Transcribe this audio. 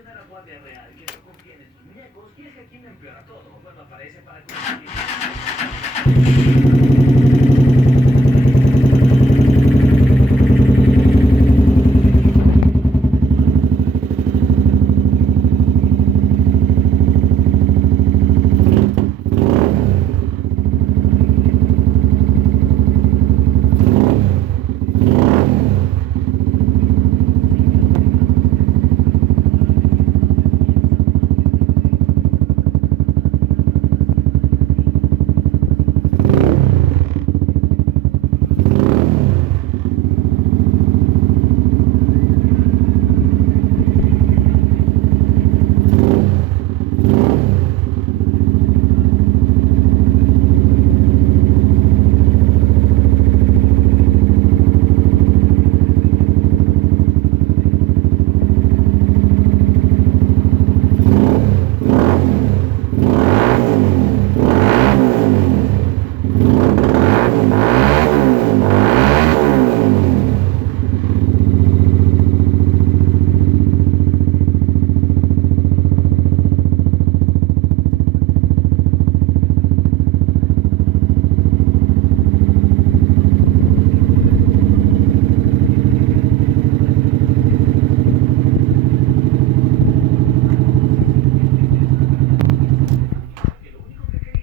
menciona la Guardia Real que no confíen en sus muñecos y es que aquí me empeora todo. Bueno, aparece para conseguir...